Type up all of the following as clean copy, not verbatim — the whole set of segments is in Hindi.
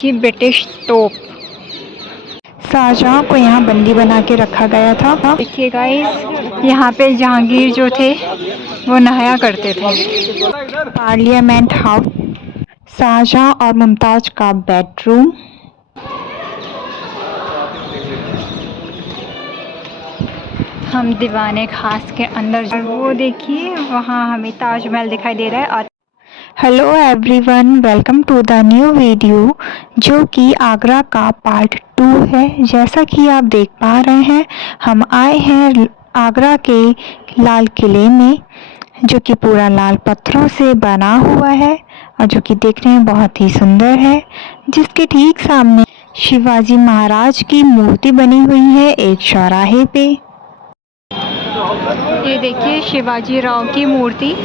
कि ब्रिटिश तोप शाहजहां को यहाँ बंदी बना के रखा गया था। देखिए गाइस, यहाँ पे जहांगीर जो थे वो नहाया करते थे। पार्लियामेंट हाउस, शाहजहां और मुमताज का बेडरूम, हम दीवाने खास के अंदर वो देखिए वहाँ हमें ताजमहल दिखाई दे रहा है। और hello everyone, welcome to the new video जो कि आगरा का पार्ट 2 है। जैसा कि आप देख पा रहे हैं, हम आए हैं आगरा के लाल किले में, जो कि पूरा लाल पत्थरों से बना हुआ है और जो कि देखने में बहुत ही सुंदर है। जिसके ठीक सामने शिवाजी महाराज की मूर्ति बनी हुई है एक चौराहे पे। ये देखिए शिवाजी राव की मूर्ति,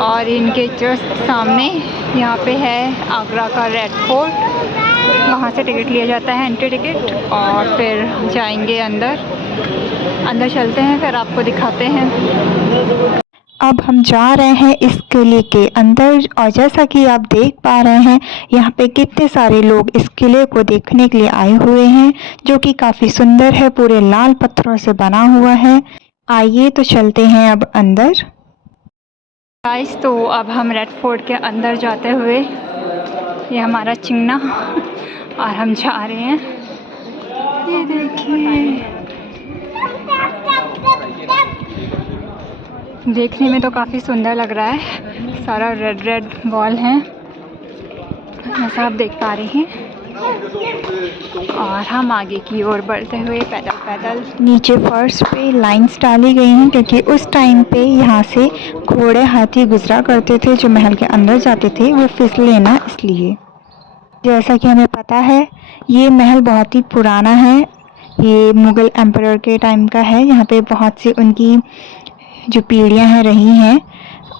और इनके जस्ट सामने यहाँ पे है आगरा का रेड फोर्ट। वहाँ से टिकट लिया जाता है, एंट्री टिकट, और फिर जाएंगे अंदर चलते हैं, फिर आपको दिखाते हैं। अब हम जा रहे हैं इस किले के अंदर, और जैसा कि आप देख पा रहे हैं यहाँ पे कितने सारे लोग इस किले को देखने के लिए आए हुए हैं, जो कि काफ़ी सुंदर है, पूरे लाल पत्थरों से बना हुआ है। आइए तो चलते हैं अब अंदर। गाइस, तो अब हम रेड फोर्ट के अंदर जाते हुए, ये हमारा चिंगना, और हम जा रहे हैं। ये देखिए, देखने में तो काफ़ी सुंदर लग रहा है, सारा रेड रेड वॉल है जैसा आप देख पा रहे हैं। और हम आगे की ओर बढ़ते हुए पैदल पैदल, नीचे फर्श पे लाइंस डाली गई हैं क्योंकि उस टाइम पे यहाँ से घोड़े हाथी गुजरा करते थे जो महल के अंदर जाते थे, वो फिसले ना इसलिए। जैसा कि हमें पता है ये महल बहुत ही पुराना है, ये मुग़ल एम्परर के टाइम का है। यहाँ पे बहुत सी उनकी जो पीढ़ियाँ हैं रही हैं,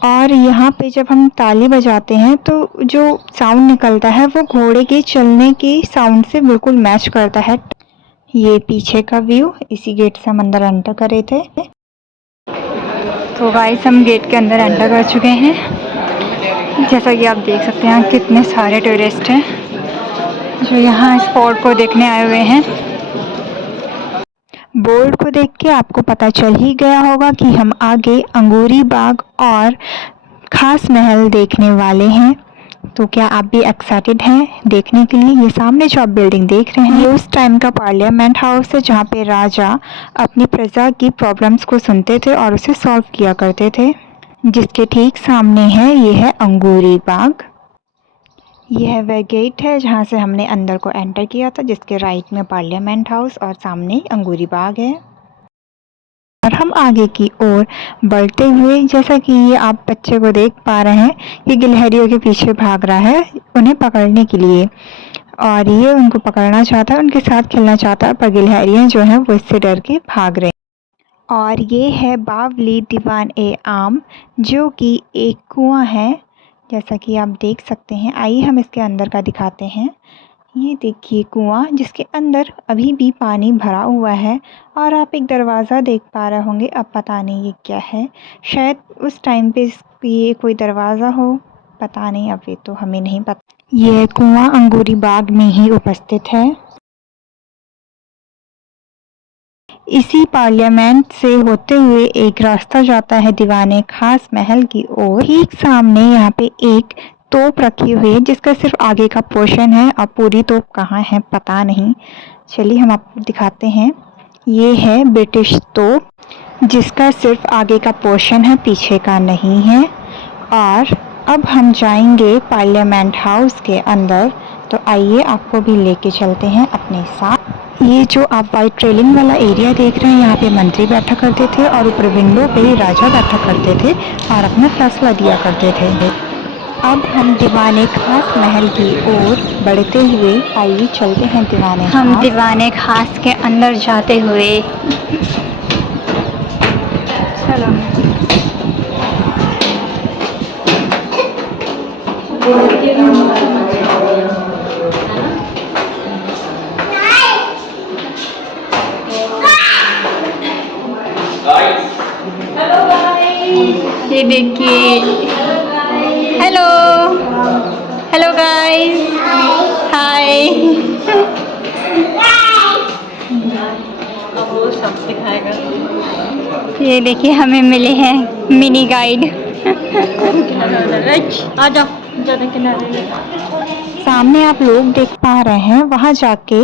और यहाँ पे जब हम ताली बजाते हैं तो जो साउंड निकलता है वो घोड़े के चलने के साउंड से बिल्कुल मैच करता है। ये पीछे का व्यू, इसी गेट से हम अंदर एंटर करे थे। तो गाइस, हम गेट के अंदर एंटर कर चुके हैं। जैसा कि आप देख सकते हैं कितने सारे टूरिस्ट हैं जो यहाँ इस फोर्ट को देखने आए हुए हैं। बोर्ड को देख के आपको पता चल ही गया होगा कि हम आगे अंगूरी बाग और खास महल देखने वाले हैं। तो क्या आप भी एक्साइटेड हैं देखने के लिए? ये सामने जो आप बिल्डिंग देख रहे हैं ये उस टाइम का पार्लियामेंट हाउस है, जहाँ पे राजा अपनी प्रजा की प्रॉब्लम्स को सुनते थे और उसे सॉल्व किया करते थे। जिसके ठीक सामने है ये है अंगूरी बाग। यह वह गेट है जहाँ से हमने अंदर को एंटर किया था, जिसके राइट में पार्लियामेंट हाउस और सामने अंगूरी बाग है। और हम आगे की ओर बढ़ते हुए, जैसा कि ये आप बच्चे को देख पा रहे हैं, ये गिलहरियों के पीछे भाग रहा है उन्हें पकड़ने के लिए, और ये उनको पकड़ना चाहता है, उनके साथ खेलना चाहता है, पर गिलहरियाँ जो हैं वो इससे डर के भाग रहे हैं। और ये है बावली दीवान ए आम, जो कि एक कुआं है, जैसा कि आप देख सकते हैं। आइए हम इसके अंदर का दिखाते हैं। ये देखिए कुआं, जिसके अंदर अभी भी पानी भरा हुआ है, और आप एक दरवाज़ा देख पा रहे होंगे। अब पता नहीं ये क्या है, शायद उस टाइम पे ये कोई दरवाज़ा हो, पता नहीं, अब ये तो हमें नहीं पता। ये कुआं अंगूरी बाग में ही उपस्थित है। इसी पार्लियामेंट से होते हुए एक रास्ता जाता है दीवाने खास महल की ओर। ठीक सामने यहाँ पे एक तोप रखी हुई है, जिसका सिर्फ आगे का पोर्शन है, और पूरी तोप कहाँ है पता नहीं। चलिए हम आपको दिखाते हैं। ये है ब्रिटिश तोप, जिसका सिर्फ आगे का पोर्शन है, पीछे का नहीं है। और अब हम जाएंगे पार्लियामेंट हाउस के अंदर, तो आइए आपको भी लेके चलते हैं अपने साथ। ये जो आप वाइट रेलिंग वाला एरिया देख रहे हैं, यहाँ पे मंत्री बैठा करते थे, और ऊपर विंडो पे राजा बैठा करते थे और अपना फैसला दिया करते थे। अब हम दीवाने खास महल की ओर बढ़ते हुए, आइए चलते हैं दीवाने खास। हम दीवाने खास के अंदर जाते हुए, चलो ये देखिए, हेलो हेलो गाइस, हाय। सब दिखाएगा। ये देखिए हमें मिले हैं मिनी गाइड। आ जाओ ज़्यादा किनारे। सामने आप लोग देख पा रहे हैं, वहाँ जाके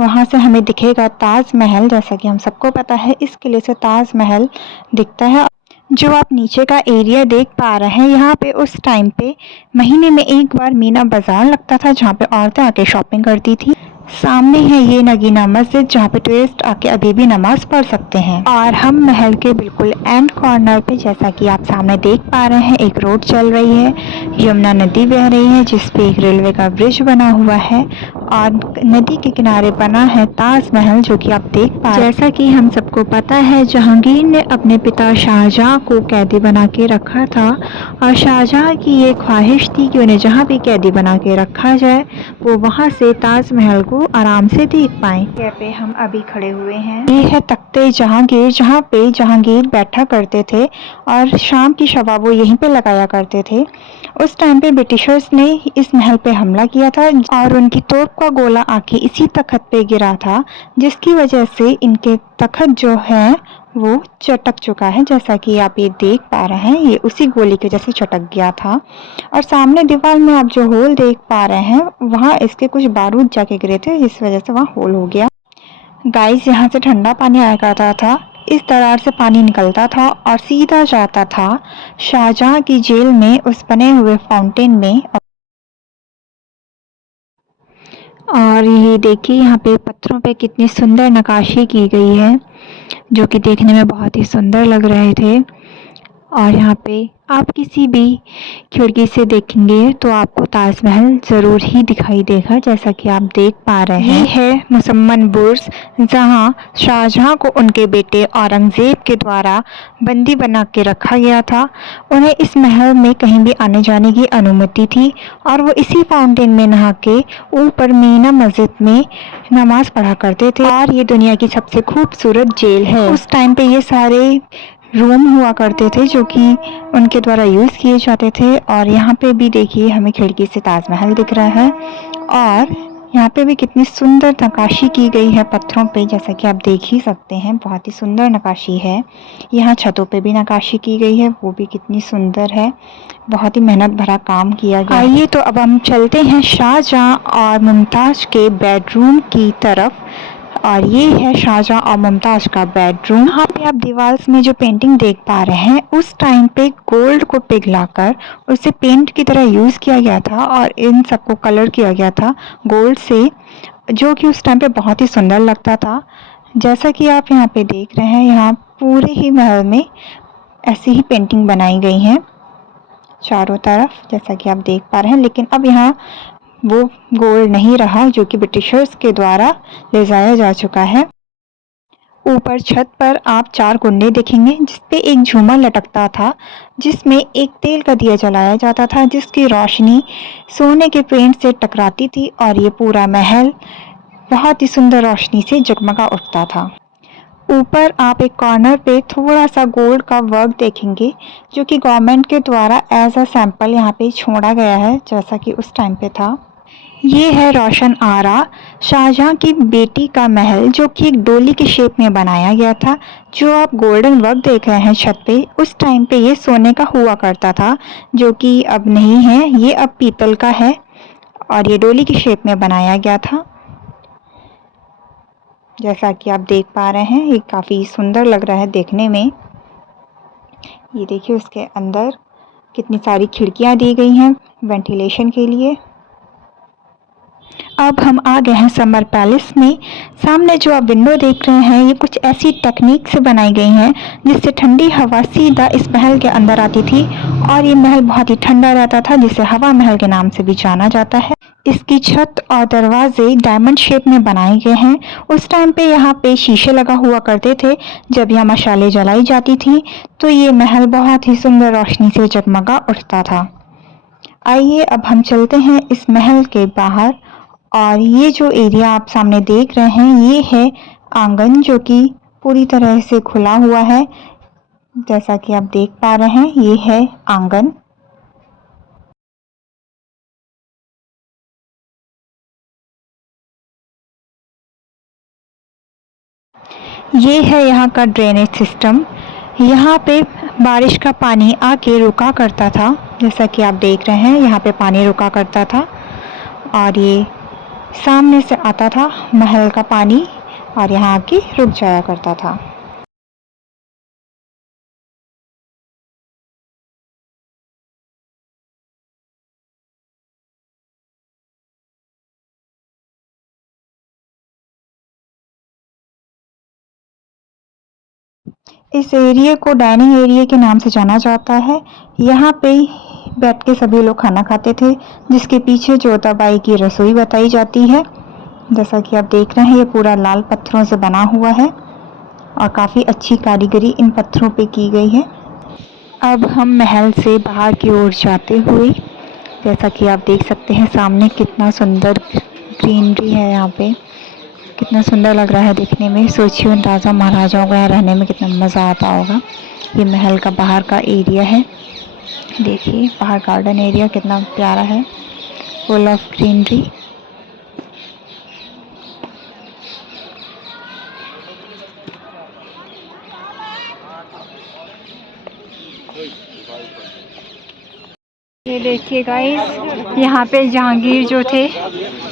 वहाँ से हमें दिखेगा ताजमहल। जैसा कि हम सबको पता है इस किले से ताजमहल दिखता है। जो आप नीचे का एरिया देख पा रहे हैं, यहाँ पे उस टाइम पे महीने में एक बार मीना बाजार लगता था जहाँ पे औरतें आके शॉपिंग करती थी। सामने है ये नगीना मस्जिद जहाँ पे टूरिस्ट आके अभी भी नमाज पढ़ सकते हैं। और हम महल के बिल्कुल एंड कॉर्नर पे, जैसा कि आप सामने देख पा रहे हैं, एक रोड चल रही है। यमुना नदी बह रही है जिसपे एक रेलवे का ब्रिज बना हुआ है और नदी के किनारे बना है ताजमहल, जो कि आप देख पा रहे हैं। जैसा कि हम सबको पता है, जहांगीर ने अपने पिता शाहजहां को कैदी बना के रखा था और शाहजहां की ये ख्वाहिश थी कि उन्हें जहाँ भी कैदी बना के रखा जाए वो वहाँ से ताजमहल को आराम से देख पाएं। यहाँ पे हम अभी खड़े हुए हैं, ये है तख्ते जहांगीर, जहाँ पे जहांगीर बैठा करते थे और शाम की शबा वो यहीं पे लगाया करते थे। उस टाइम पे ब्रिटिशर्स ने इस महल पे हमला किया था और उनकी तोप का गोला आके इसी तख्त पे गिरा था, जिसकी वजह से इनके तख्त जो है वो चटक चुका है। जैसा कि आप ये देख पा रहे हैं, ये उसी गोली की वजह से चटक गया था। और सामने दीवार में आप जो होल देख पा रहे हैं, वहाँ इसके कुछ बारूद जाके गिरे थे जिस वजह से वहाँ होल हो गया। गाइस, यहाँ से ठंडा पानी आया करता था, इस दरार से पानी निकलता था और सीधा जाता था शाहजहां की जेल में उस बने हुए फाउंटेन में। और ये देखिए यहाँ पे पत्थरों पे कितनी सुंदर नक्काशी की गई है, जो कि देखने में बहुत ही सुंदर लग रहे थे। और यहाँ पे आप किसी भी खिड़की से देखेंगे तो आपको ताजमहल ज़रूर ही दिखाई देगा, जैसा कि आप देख पा रहे हैं। ये है मुसम्मन बुर्ज, जहाँ शाहजहां को उनके बेटे औरंगज़ेब के द्वारा बंदी बना के रखा गया था। उन्हें इस महल में कहीं भी आने जाने की अनुमति थी और वो इसी फाउंटेन में नहा के ऊपर मीना मस्जिद में नमाज पढ़ा करते थे। और ये दुनिया की सबसे खूबसूरत जेल है। उस टाइम पे ये सारे रूम हुआ करते थे जो कि उनके द्वारा यूज़ किए जाते थे। और यहाँ पे भी देखिए हमें खिड़की से ताजमहल दिख रहा है और यहाँ पे भी कितनी सुंदर नक्काशी की गई है पत्थरों पे, जैसा कि आप देख ही सकते हैं, बहुत ही सुंदर नक्काशी है। यहाँ छतों पे भी नक्काशी की गई है, वो भी कितनी सुंदर है, बहुत ही मेहनत भरा काम किया गया। आइए तो अब हम चलते हैं शाहजहां और मुमताज के बेडरूम की तरफ। और ये है शाहजहां और मुमताज का बेडरूम। यहाँ पे आप दीवार में जो पेंटिंग देख पा रहे हैं, उस टाइम पे गोल्ड को पिघलाकर उसे पेंट की तरह यूज़ किया गया था और इन सबको कलर किया गया था गोल्ड से, जो कि उस टाइम पे बहुत ही सुंदर लगता था। जैसा कि आप यहाँ पे देख रहे हैं, यहाँ पूरे ही महल में ऐसी ही पेंटिंग बनाई गई हैं चारों तरफ, जैसा कि आप देख पा रहे हैं। लेकिन अब यहाँ वो गोल्ड नहीं रहा जो कि ब्रिटिशर्स के द्वारा ले जाया जा चुका है। ऊपर छत पर आप 4 कुंडे देखेंगे जिसपे एक झूमर लटकता था, जिसमें एक तेल का दिया जलाया जाता था, जिसकी रोशनी सोने के पेंट से टकराती थी और ये पूरा महल बहुत ही सुंदर रोशनी से जगमगा उठता था। ऊपर आप एक कॉर्नर पे थोड़ा सा गोल्ड का वर्क देखेंगे, जो कि गवर्नमेंट के द्वारा एज अ सैंपल यहाँ पे छोड़ा गया है, जैसा कि उस टाइम पे था। ये है रोशन आरा, शाहजहां की बेटी का महल, जो कि एक डोली के शेप में बनाया गया था। जो आप गोल्डन वर्क देख रहे हैं छत पे, उस टाइम पे ये सोने का हुआ करता था, जो कि अब नहीं है, ये अब पीतल का है और ये डोली के शेप में बनाया गया था। जैसा कि आप देख पा रहे हैं, ये काफ़ी सुंदर लग रहा है देखने में। ये देखिए उसके अंदर कितनी सारी खिड़कियां दी गई हैं वेंटिलेशन के लिए। अब हम आ गए हैं समर पैलेस में। सामने जो आप विंडो देख रहे हैं, ये कुछ ऐसी टेक्निक से बनाई गई हैं जिससे ठंडी हवा सीधा इस महल के अंदर आती थी और ये महल बहुत ही ठंडा रहता था, जिसे हवा महल के नाम से भी जाना जाता है। इसकी छत और दरवाजे डायमंड शेप में बनाए गए हैं। उस टाइम पे यहाँ पे शीशे लगा हुआ करते थे, जब यहाँ मशालें जलाई जाती थी तो ये महल बहुत ही सुंदर रोशनी से जगमगा उठता था। आइए अब हम चलते हैं इस महल के बाहर। और ये जो एरिया आप सामने देख रहे हैं, ये है आंगन, जो कि पूरी तरह से खुला हुआ है। जैसा कि आप देख पा रहे हैं, ये है आंगन। ये है यहाँ का ड्रेनेज सिस्टम। यहाँ पे बारिश का पानी आके रुका करता था, जैसा कि आप देख रहे हैं यहाँ पे पानी रुका करता था और ये सामने से आता था महल का पानी और यहाँ आके रुक जाया करता था। इस एरिया को डाइनिंग एरिया के नाम से जाना जाता है। यहाँ पे बैठ के सभी लोग खाना खाते थे, जिसके पीछे जोताबाई की रसोई बताई जाती है। जैसा कि आप देख रहे हैं ये पूरा लाल पत्थरों से बना हुआ है और काफ़ी अच्छी कारीगरी इन पत्थरों पे की गई है। अब हम महल से बाहर की ओर जाते हुए, जैसा कि आप देख सकते हैं सामने कितना सुंदर ग्रीनरी है, यहाँ पे कितना सुंदर लग रहा है देखने में। सोचिए राजा महाराजाओं को यहाँ रहने में कितना मज़ा आता होगा। ये महल का बाहर का एरिया है, देखिए बाहर गार्डन एरिया कितना प्यारा है, फुल ऑफ ग्रीनरी। ये देखिए गाइस, यहाँ पे जहांगीर जो थे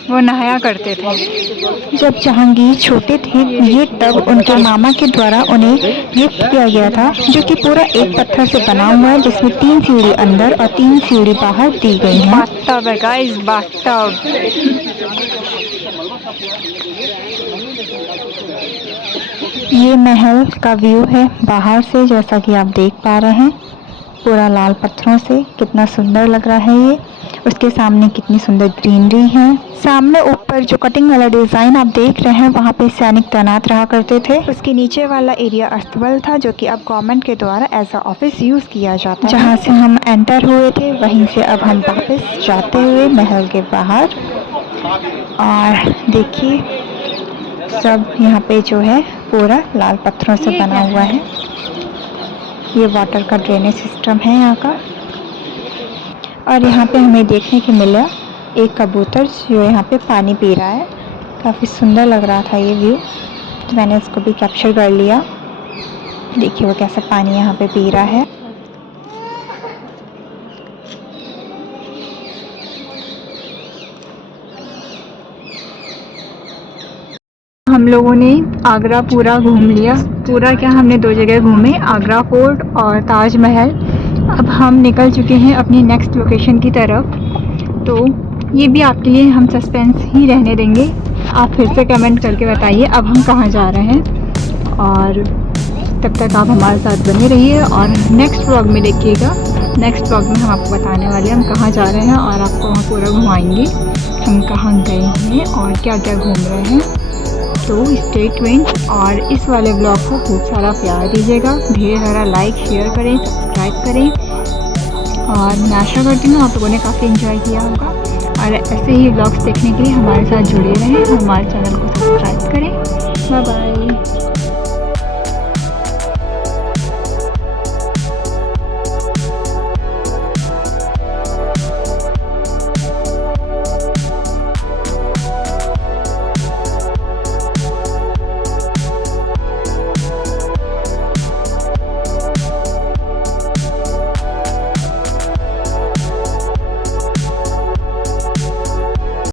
वो नहाया करते थे। जब जहांगीर छोटे थे ये तब उनके मामा के द्वारा उन्हें गिफ्ट किया गया था, जो कि पूरा एक पत्थर से बना हुआ है, जिसमें 3 सीढ़ी अंदर और 3 सीढ़ी बाहर दी गई है। बाथटब है गाइस, बाथटब। ये महल का व्यू है बाहर से, जैसा कि आप देख पा रहे हैं पूरा लाल पत्थरों से कितना सुंदर लग रहा है ये। उसके सामने कितनी सुंदर ग्रीनरी है। सामने ऊपर जो कटिंग वाला डिज़ाइन आप देख रहे हैं वहाँ पे सैनिक तैनात रहा करते थे। उसके नीचे वाला एरिया अस्तबल था, जो कि अब गवर्नमेंट के द्वारा एज अ ऑफिस यूज़ किया जाता है। जहाँ से हम एंटर हुए थे वहीं से अब हम वापस जाते हुए महल के बाहर। और देखिए सब यहाँ पे जो है पूरा लाल पत्थरों से बना हुआ है। ये वाटर का ड्रेनेज सिस्टम है यहाँ का। और यहाँ पे हमें देखने को मिला एक कबूतर जो यहाँ पे पानी पी रहा है। काफ़ी सुंदर लग रहा था ये व्यू, तो मैंने इसको भी कैप्चर कर लिया। देखिए वो कैसा पानी यहाँ पे पी रहा है। हम लोगों ने आगरा पूरा घूम लिया। पूरा क्या, हमने 2 जगह घूमे, आगरा फोर्ट और ताजमहल। अब हम निकल चुके हैं अपनी नेक्स्ट लोकेशन की तरफ। तो ये भी आपके लिए हम सस्पेंस ही रहने देंगे। आप फिर से कमेंट करके बताइए अब हम कहाँ जा रहे हैं, और तब तक आप हमारे साथ बने रहिए और नेक्स्ट व्लॉग में देखिएगा। नेक्स्ट व्लॉग में हम आपको बताने वाले हैं हम कहाँ जा रहे हैं और आपको वहाँ पूरा घुमाएंगे हम कहाँ गए हैं और क्या क्या घूम रहे हैं। तो स्टे ट्यून्ड और इस वाले ब्लॉग को खूब सारा प्यार दीजिएगा, ढेर सारा लाइक शेयर करें, सब्सक्राइब करें। और मैं आशा करती हूँ आप लोगों ने काफ़ी एंजॉय किया होगा। और ऐसे ही ब्लॉग्स देखने के लिए हमारे साथ जुड़े रहें, हमारे चैनल को सब्सक्राइब करें। Bye bye.